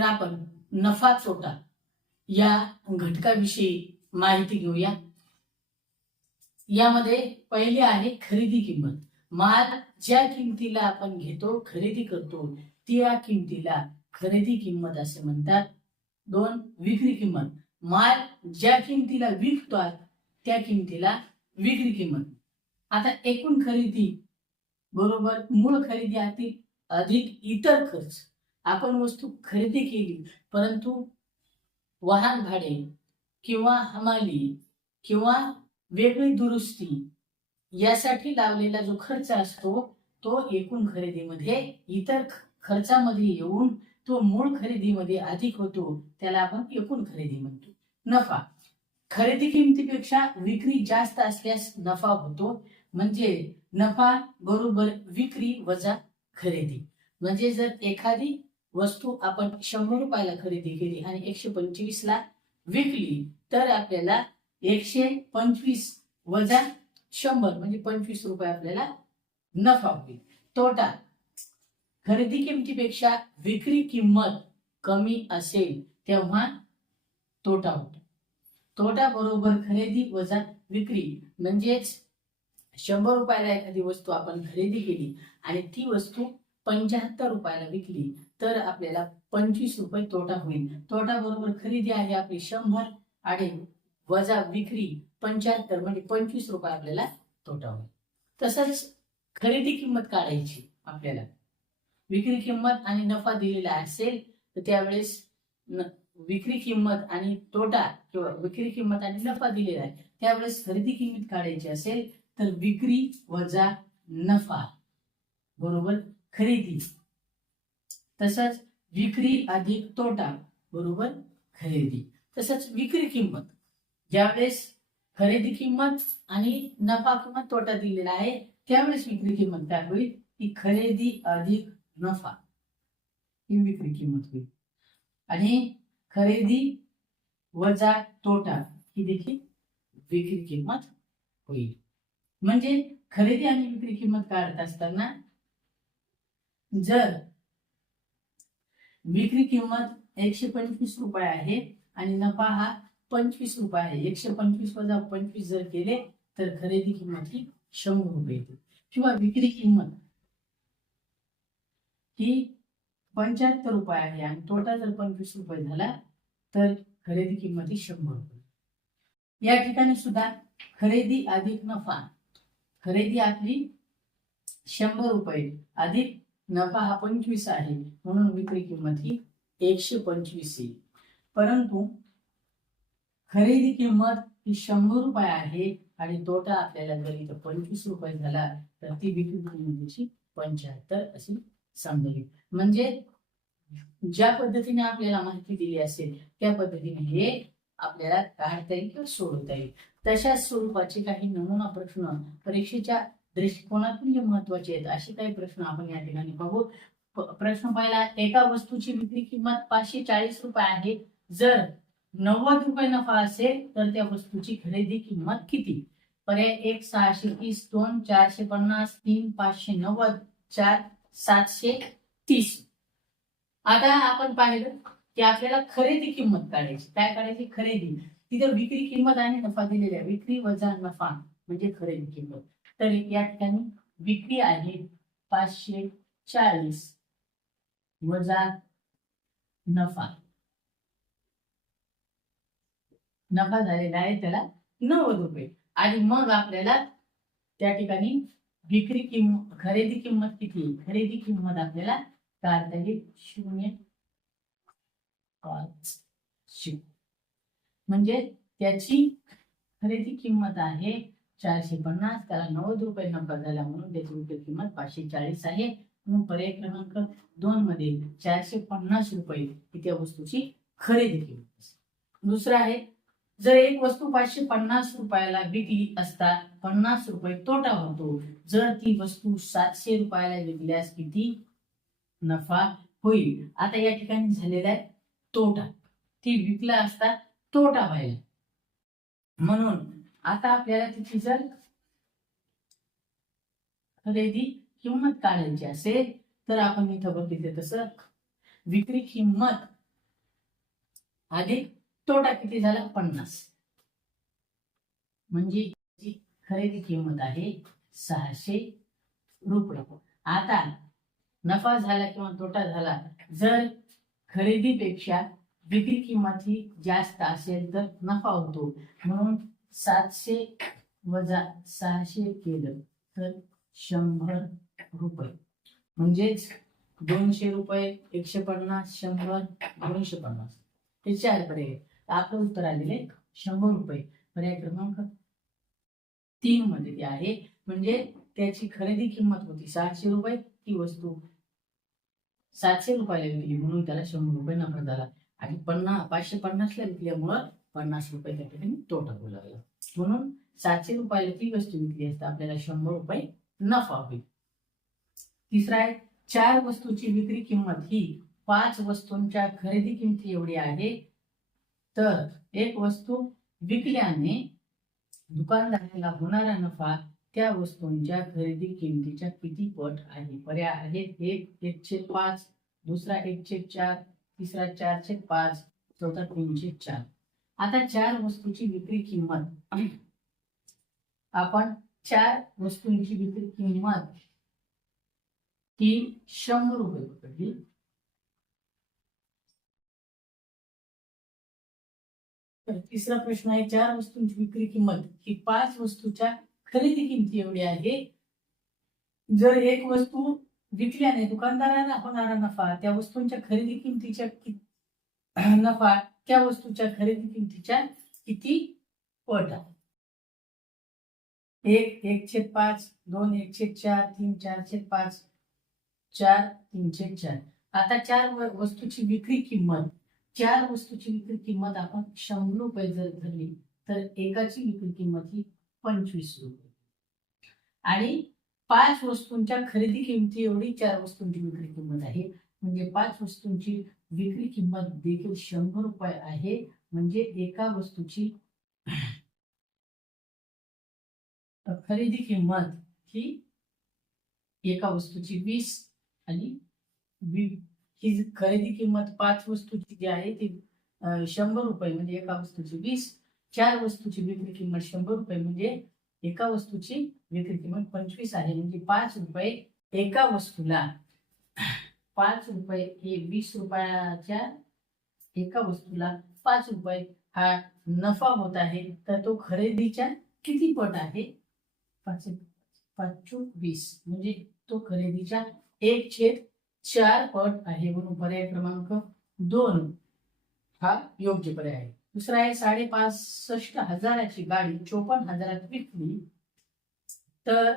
तर आपण नफा तोटा या घटकाविषयी माहिती घेऊया. यामध्ये पहिले आहे खरेदी किंमत. माल ज्या किमतीला आपण घेतो खरेदी करतो त्या किमतीला खरेदी किंमत असे म्हणतात. दोन विक्री किंमत. माल ज्या किमतीला विकतात त्या किमतीला विक्री किंमत. आता एकूण खरेदी बरोबर मूळ खरेदी अधिक अधिक इतर खर्च. आपण वस्तू खरेदी केली परंतु वाहन भाडे किंवा हमाली किंवा वेगळी दुरुस्ती यासाठी लावलेला जो खर्च असतो तो एकूण खरेदीमध्ये इतर खर्चामध्ये येऊन तो मूळ खरेदीमध्ये अधिक होतो त्याला आपण एकूण खरेदी म्हणतो. नफा. खरेदी किमतीपेक्षा विक्री जास्त असल्यास नफा होतो म्हणजे नफा बरोबर विक्री वजा खरेदी. म्हणजे जर एखादी वस्तू आपण शंभर रुपयाला खरेदी केली आणि एकशे पंचवीस ला विकली तर आपल्याला एकशे पंचवीस वजा शंभर म्हणजे पंचवीस रुपये आपल्याला नफा होईल. तोटा खरेदी किमतीपेक्षा विक्री किंमत कमी असेल तेव्हा तोटा होतो. तोटा बरोबर खरेदी वजा विक्री म्हणजेच शंभर रुपयाला एखादी वस्तू आपण खरेदी केली आणि ती वस्तू पंच्याहत्तर रुपयाला विकली तर आपल्याला पंचवीस रुपये तोटा होईल. तोटा बरोबर खरेदी आहे आपली शंभर आणि वजा विक्री पंच्याहत्तर म्हणजे पंचवीस रुपये आपल्याला तोटा होईल. तसंच खरेदी किंमत काढायची आपल्याला. विक्री किंमत आणि नफा दिलेला असेल तर त्यावेळेस विक्री किंमत आणि तोटा किंवा विक्री किंमत आणि नफा दिलेला आहे त्यावेळेस खरेदी किंमत काढायची असेल तर विक्री वजा नफा. बरोबर? खरेदी. तसंच विक्री अधिक तोटा बरोबर? खरेदी. तसंच विक्री किंमत. ज्यावेळेस खरेदी किंमत आणि नफा किंवा तोटा दिलेला आहे त्यावेळेस विक्री किंमत काय होईल? ती खरेदी अधिक नफा. ही विक्री किंमत होईल. आणि खरेदी वजा तोटा ही देखील विक्री किंमत होईल. म्हणजे खरेदी आणि विक्री किंमत काढत असताना जर विक्री किंमत एकशे पंचवीस रुपये आहे आणि नफा हा पंचवीस रुपये आहे. एकशे पंचवीस वजा पंचवीस जर केले तर खरेदी किंमत ही शंभर रुपये येते. किंवा विक्री किंमत ही पंच्याहत्तर रुपये आहे आणि तोटा जर पंचवीस रुपये झाला तर खरेदी किंमत ही शंभर रुपये. या ठिकाणी सुद्धा खरेदी अधिक नफा खरेदी आपली शंभर रुपये अधिक नफा हा पंचवीस आहे. म्हणून विक्री किंमत ही एकशे पंचवीस येईल परंतु खरेदी किंमत ही शंभर रुपये आहे आणि तोटा आपल्याला जर इथं पंचवीस रुपये झाला तर ती विक्री किंमतीची पंच्याहत्तर अशी समजावी म्हणजे ज्या पद्धतीने आपल्याला माहिती दिली असेल त्या पद्धतीने हे आपल्याला काढता येईल किंवा सोडवता येईल. तशाच स्वरूपाचे काही नमुना प्रश्न परीक्षेच्या दृष्टिकोनातून जे महत्त्वाचे आहेत. असे काही प्रश्न आपण या ठिकाणी पाहू प्रश्न पहिला एका वस्तूची विक्री किंमत पाचशे चाळीस रुपये आहे. जर नव्वद रुपये नफा असेल तर त्या वस्तूची खरेदी किंमत किती? पर्याय एक सहाशे तीस दोन चारशे पन्नास तीन पाचशे नव्वद चार सातशे तीस. आता आपण पाहिलं की आपल्याला खरेदी किंमत काढायची. काय काढायची? खरेदी. तिथं विक्री किंमत आणि नफा दिलेला आहे. विक्री वजा नफा म्हणजे खरेदी किंमत. तर या ठिकाणी विक्री आहे पाचशे चाळीस वजा नफा. नफा झालेला आहे त्याला नव्वद रुपये. आणि मग आपल्याला त्या ठिकाणी विक्री किंमत खरेदी किंमत किती खरेदी किंमत आपल्याला काढता येईल शून्य पाच म्हणजे त्याची खरेदी किंमत आहे चारशे पन्नास त्याला नव्वद रुपये नफा झाला म्हणून त्याची विक्री किंमत पाचशे चाळीस आहे. म्हणून पर्याय क्रमांक दोन मध्ये चारशे पन्नास रुपये ही त्या वस्तूची खरेदी किंमत असते. दुसरं आहे जर एक वस्तू पाचशे पन्नास रुपयाला विकली असता पन्नास रुपये तोटा होतो. जर ती वस्तू सातशे रुपयाला विकल्यास किती नफा होईल. आता या ठिकाणी झालेला आहे तोटा. ती विकला असता तोटा व्हायला. म्हणून आता आपल्याला तिची जर खरेदी किंमत काढायची असेल तर आपण इथं बघितलं तसं विक्री किंमत अधिक तोटा किती झाला? पन्नास. म्हणजे खरेदी किंमत आहे सहाशे रुपये. आता नफा झाला किंवा तोटा झाला जर खरेदीपेक्षा विक्री किंमत ही जास्त असेल तर नफा होतो. म्हणून सातशे वजा सहाशे केलं तर शंभर रुपये. म्हणजेच दोनशे रुपये एकशे पन्नास शंभर दोनशे पन्नास. हे चार पर्याय आपलं उत्तर आलेले शंभर रुपये. पर्याय क्रमांक तीन मध्ये ते आहे. म्हणजे त्याची खरेदी किंमत होती सातशे रुपये. ती वस्तू सातशे रुपयाला विकली म्हणून त्याला शंभर रुपये नफा झाला. आणि पन्नास पाचशे पन्नासला विकल्यामुळं पन्नास रुपये त्या ठिकाणी तोटा होऊ लागला. म्हणून सातशे रुपयाला ती वस्तू विकली असता आपल्याला शंभर रुपये नफा होईल. तिसरा आहे चार वस्तूची विक्री किंमत ही पाच वस्तूंच्या खरेदी किमती एवढी आहे. तर एक वस्तू विकल्याने दुकानदाराला होणारा नफा त्या वस्तूंच्या खरेदी किमतीच्या किती पट आहे? पर्याय आहेत एक एकशे पाच दुसरा एकशे चार तिसरा चारशे पाच चौथा तीनशे चार. आता चार वस्तूची विक्री किंमत. आपण चार वस्तूंची विक्री किंमत ही शंभर रुपये पकडली तर तिसरा प्रश्न आहे चार वस्तूंची विक्री किंमत ही पाच वस्तूच्या खरेदी किमती एवढी आहे. जर एक वस्तू विकल्याने दुकानदाराला होणारा नफा त्या वस्तूंच्या खरेदी किमतीच्या कि- नफा त्या वस्तूच्या खरेदी किमतीच्या किती पट आहे एक एकशे पाच दोन एकशे चार तीन चारशे पाच चार तीनशे चार. आता चार वस्तूची विक्री किंमत चार वस्तूची विक्री किंमत आपण शंभर रुपये जर धरली तर एकाची विक्री किंमत ही पंचवीस रुपये. आणि पाच वस्तूंच्या खरेदी किमती एवढी चार वस्तूंची विक्री किंमत आहे. म्हणजे पाच वस्तूंची विक्री किंमत देखील शंभर रुपये आहे. म्हणजे एका वस्तूची खरेदी किंमत ही एका वस्तूची वीस आणि ही खरेदी किंमत पाच वस्तूची जी आहे ती शंभर रुपये म्हणजे एका वस्तूची वीस चार वस्तूची विक्री किंमत शंभर रुपये म्हणजे एका वस्तूची विक्री किंमत पंचवीस आहे. म्हणजे पाच रुपये एका वस्तूला पाच रुपये हे वीस रुपयाच्या एका वस्तूला पाच रुपये हा नफा होत आहे. तर तो खरेदीच्या किती पट आहे? पाच पाच वीस. म्हणजे तो खरेदीच्या एक छेद चार पट आहे. म्हणून पर्याय क्रमांक दोन हा योग्य पर्याय आहे. दुसरा आहे साडेपासष्ट हजाराची गाडी चोपन्न हजारात विकली. तर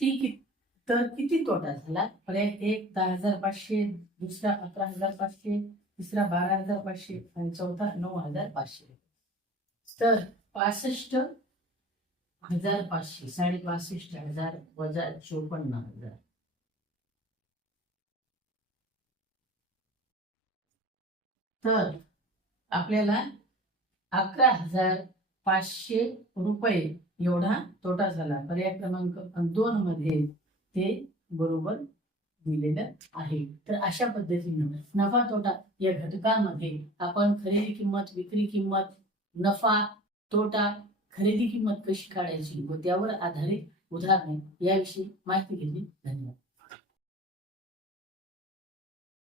ती किती तर किती तोटा झाला? पर्याय एक दहा हजार पाचशे दुसरा अकरा हजार पाचशे तिसरा बारा हजार पाचशे आणि चौथा नऊ हजार पाचशे. तर पासष्ट हजार पाचशे साडे पासष्ट हजार वजा चोपन्न हजार. तर आपल्याला अकरा हजार पाचशे रुपये एवढा तोटा झाला. पर्याय क्रमांक दोन मध्ये ते बरोबर दिलेलं आहे. तर अशा पद्धतीनं नफा तोटा या घटकामध्ये आपण खरेदी किंमत विक्री किंमत नफा तोटा खरेदी किंमत कशी काढायची व त्यावर आधारित उदाहरणे याविषयी माहिती घेतली. धन्यवाद.